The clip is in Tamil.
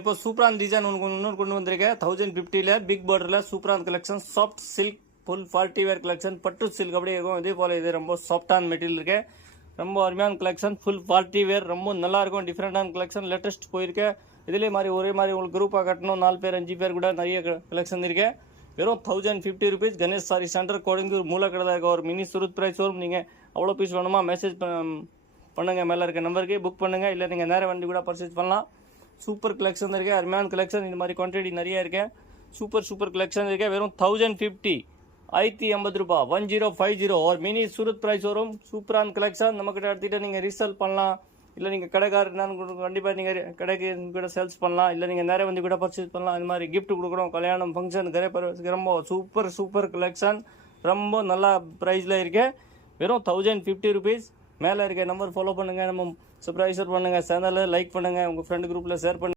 இப்போ சூப்பரான டிசைன் இன்னொரு கொண்டு வந்திருக்கேன் 1050 பிக் பார்டர்ல சூப்பரான collection soft silk full party wear collection பட்டு சில்க் அப்படியே இருக்கும். இதே போல இது ரொம்ப சாஃப்டான மெட்டீரியல் இருக்கு. ரொம்ப அருமையான கலெக்ஷன் ஃபுல் பார்ட்டி வேர் ரொம்ப நல்லா இருக்கும். டிஃப்ரெண்டான கலெக்ஷன் லேட்டஸ்ட் போயிருக்கேன். இதுலேயே மாதிரி ஒரே மாதிரி உங்களுக்கு குரூப்பாக கட்டணும் 4 பேர் 5 பேர் கூட நிறைய கலெக்ஷன் இருக்கு. வெறும் 1050 rupees கணேஷ் சாரி சென்டர் கோடங்கூர் மூலக்கடை இருக்க ஒரு மினி சுருத் பிரைஸ் வரும். நீங்கள் அவ்வளோ பீஸ் வேணுமா மெசேஜ் பண்ணுங்க, மேலே இருக்க நம்பருக்கு புக் பண்ணுங்க. இல்லை நீங்கள் நேர வண்டி கூட பர்ச்சேஸ் பண்ணலாம். சூப்பர் கலெக்ஷன் இருக்கு, அருமையான கலெக்ஷன். இந்த மாதிரி குவான்டிட்டி நிறைய இருக்கு. சூப்பர் கலெக்ஷன் இருக்கு. வெறும் 1050 580 ரூபாய் 1050 ஒரு மினி சூரத் பிரைஸ் வரும். சூப்பரான கலெக்ஷன் நம்மக்கிட்ட எடுத்துகிட்டு நீங்கள் ரீசேல் பண்ணலாம். இல்லை நீங்கள் கடைக்காரர் கண்டிப்பாக நீங்கள் கடைக்கு கூட சேல்ஸ் பண்ணலாம். இல்லை நீங்கள் நிறைய வந்து கூட பர்ச்சேஸ் பண்ணலாம். இந்த மாதிரி கிஃப்ட் கொடுக்குறோம் கல்யாணம் ஃபங்க்ஷன் ரொம்ப சூப்பர் கலெக்ஷன். ரொம்ப நல்ல ப்ரைஸில் இருக்கு. வெறும் 1050 rupees. மேலே இருக்க நம்பர் ஃபாலோ பண்ணுங்கள், நம்ம சப்ஸ்கிரைபர் பண்ணுங்கள், சேனலில் லைக் பண்ணுங்கள், உங்கள் ஃப்ரெண்ட் குரூப்பில் ஷேர் பண்ணுங்கள்.